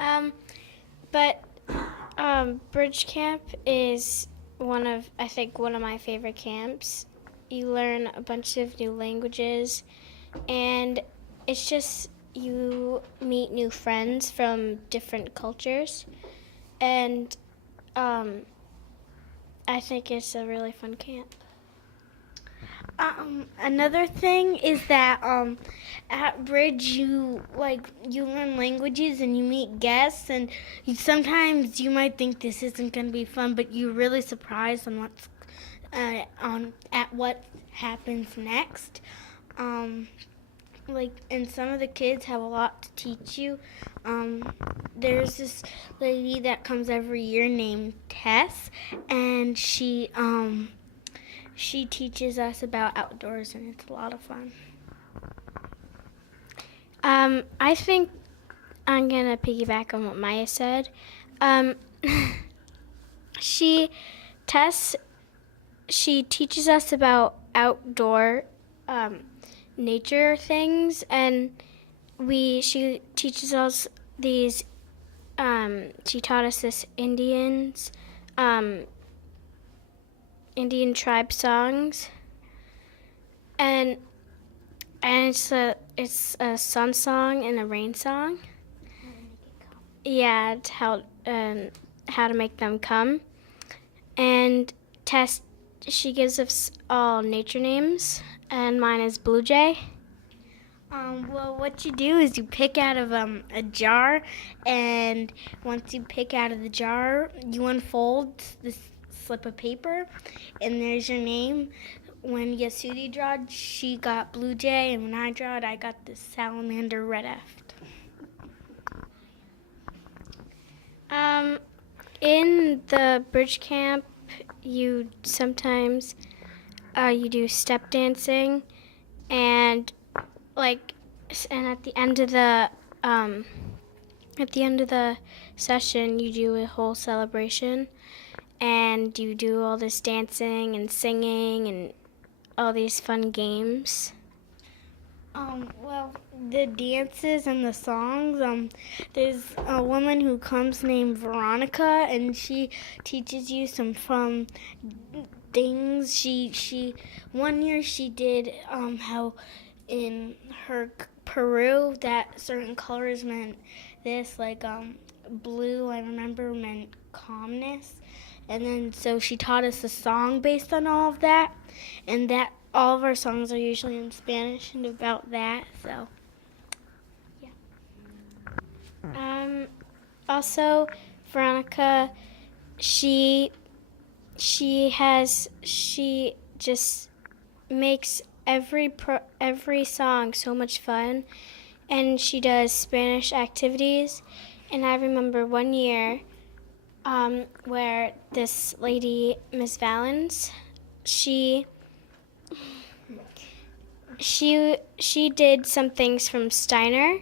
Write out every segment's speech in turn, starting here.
Um, but Bridge Camp is one of my favorite camps. You learn a bunch of new languages, and it's just you meet new friends from different cultures, and um, I think it's a really fun camp. Another thing is that at Bridge you learn languages and you meet guests and sometimes you might think this isn't gonna be fun, but you're really surprised on what happens next. Um, and some of the kids have a lot to teach you. There's this lady that comes every year named Tess, and she teaches us about outdoors, and it's a lot of fun. I think I'm gonna piggyback on what Maya said. Um, she Tess she teaches us about outdoor nature things, and she teaches us these. She taught us this Indian tribe songs, and it's a sun song and a rain song. Yeah, it's how to make them come. And Tess, she gives us all nature names, and mine is Blue Jay. Well, what you do is you pick out of a jar, and once you pick out of the jar, you unfold this slip of paper, and there's your name. When Yazuri drawed, she got Blue Jay, and when I drawed, I got the salamander red eft. In the bridge camp, you sometimes you do step dancing, and at the end of the session, you do a whole celebration, and you do all this dancing and singing and all these fun games. Well, the dances and the songs, there's a woman who comes named Veronica, and she teaches you some fun things. One year she did how in her Peru that certain colors meant this, blue, I remember, meant calmness. And then so she taught us a song based on all of that, and that all of our songs are usually in Spanish and about that. So, yeah. Also, Veronica, she just makes every song so much fun, and she does Spanish activities. And I remember one year where this lady, Miss Valens, she did some things from Steiner,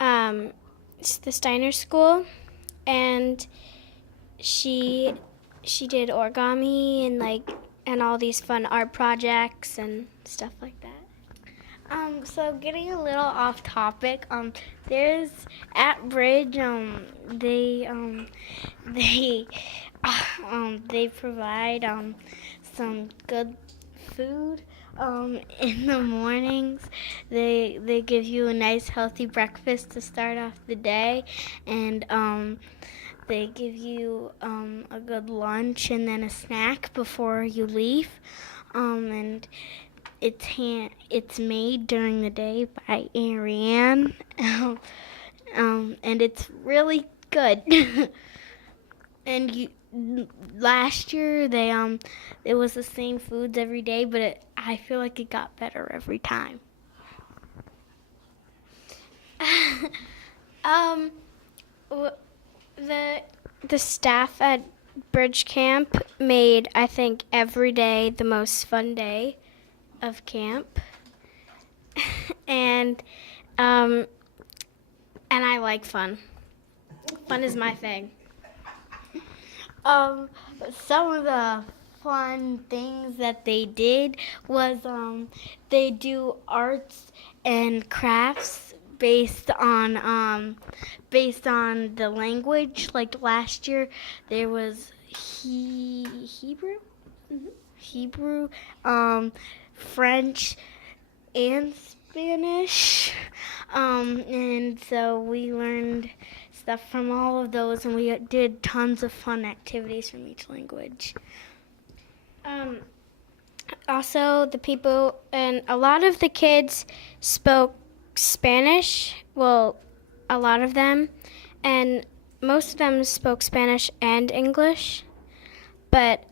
it's the Steiner School, and she did origami and all these fun art projects and stuff like that. So getting a little off topic, there's at Bridge, they provide some good food. In the mornings, they give you a nice healthy breakfast to start off the day, and they give you a good lunch and then a snack before you leave, and it's made during the day by Ariane, and it's really good. And last year it was the same foods every day, but I feel like it got better every time. The staff at Bridge Camp made, I think, every day the most fun day of camp, and I like fun. Fun is my thing. Some of the fun things that they did was they do arts and crafts based on the language. Like last year, there was Hebrew, Hebrew, French, and Spanish, and so we learned stuff from all of those, and we did tons of fun activities from each language. Also, the people and a lot of the kids spoke Spanish. Well, a lot of them, and most of them spoke Spanish and English. But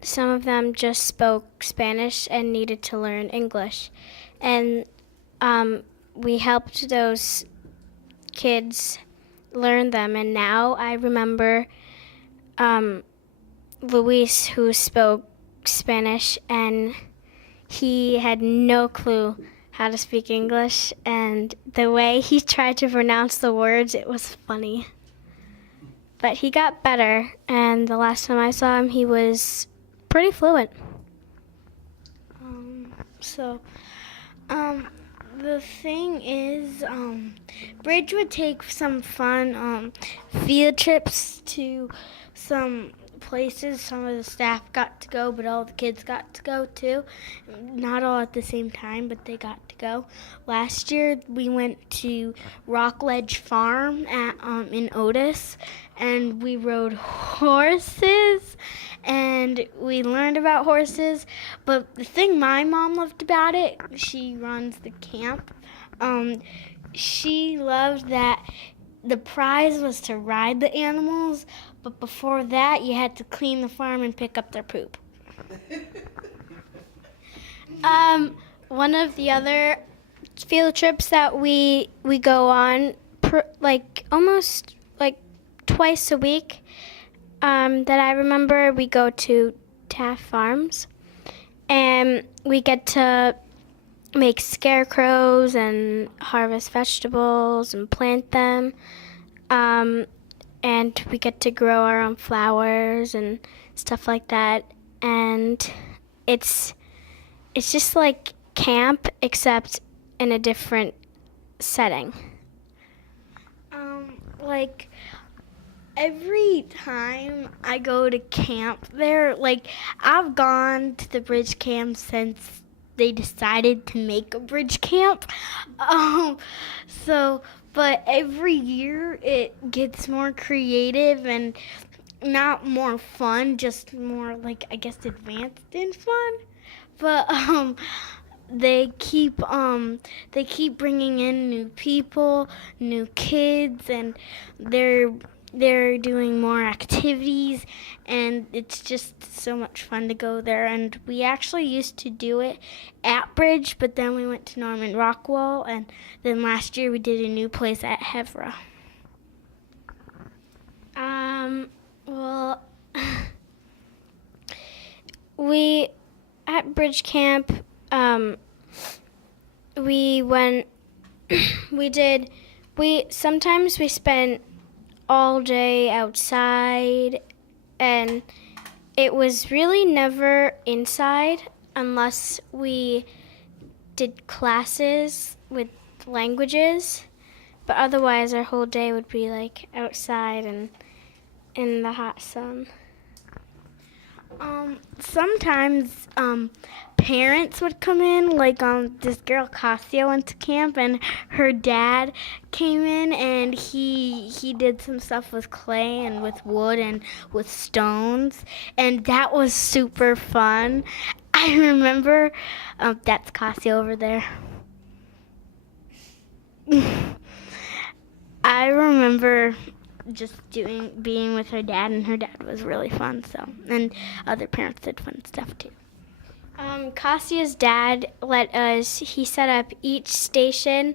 some of them just spoke Spanish and needed to learn English, and we helped those kids learn them. And now I remember Luis, who spoke Spanish, and he had no clue how to speak English, and the way he tried to pronounce the words, it was funny. But he got better, and the last time I saw him, he was pretty fluent. The thing is, Bridge would take some fun field trips to some places. Some of the staff got to go, but all the kids got to go too. Not all at the same time, but they got to go. Last year, we went to Rockledge Farm in Otis, and we rode horses, and we learned about horses. But the thing my mom loved about it, she runs the camp, she loved that the prize was to ride the animals, but before that, you had to clean the farm and pick up their poop. One of the other field trips that we go on, almost twice a week, that I remember, we go to Taft Farms, and we get to make scarecrows and harvest vegetables and plant them, and we get to grow our own flowers and stuff like that. And it's just like camp, except in a different setting. Every time I go to camp there, I've gone to the bridge camp since they decided to make a bridge camp. But every year it gets more creative and not more fun, just more advanced and fun. But they keep bringing in new people, new kids, and they're doing more activities, and it's just so much fun to go there. And we actually used to do it at Bridge, but then we went to Norman Rockwell, and then last year we did a new place at Hevra. Well, we at Bridge Camp, sometimes we spent all day outside, and it was really never inside unless we did classes with languages, but otherwise our whole day would be outside and in the hot sun. Sometimes parents would come in, this girl Cassia went to camp, and her dad came in, and he did some stuff with clay and with wood and with stones, and that was super fun. I remember, that's Cassia over there. I remember just being with her dad, and her dad was really fun. And other parents did fun stuff too. Cassia's dad he set up each station,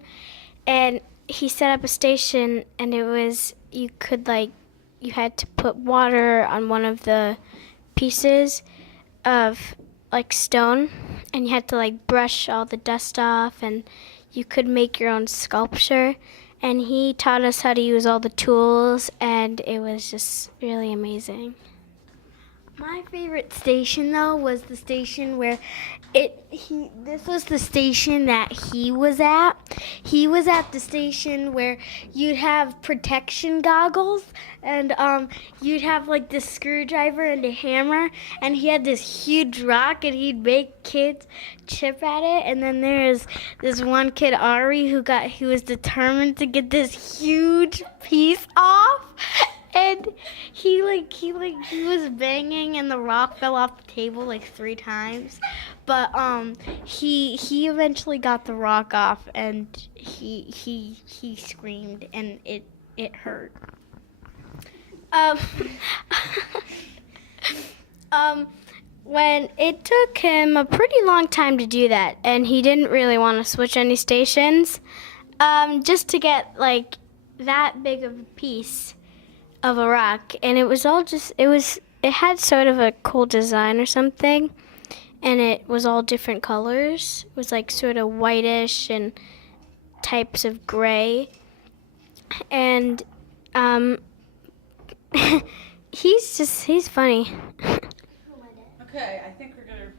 and he set up a station, and it was, you had to put water on one of the pieces of stone, and you had to brush all the dust off, and you could make your own sculpture. And he taught us how to use all the tools, and it was just really amazing. My favorite station though was the station where this was the station that he was at. He was at the station where you'd have protection goggles and you'd have like this screwdriver and a hammer, and he had this huge rock and he'd make kids chip at it. And then there's this one kid, Ari, who was determined to get this huge piece off. And he was banging and the rock fell off the table like 3 times. But he eventually got the rock off, and he screamed and it hurt. Um When it took him a pretty long time to do that, and he didn't really want to switch any stations, just to get like that big of a piece of a rock, and it had sort of a cool design or something, and it was all different colors. It was like sort of whitish and types of gray, and he's funny. Okay, I think we're gonna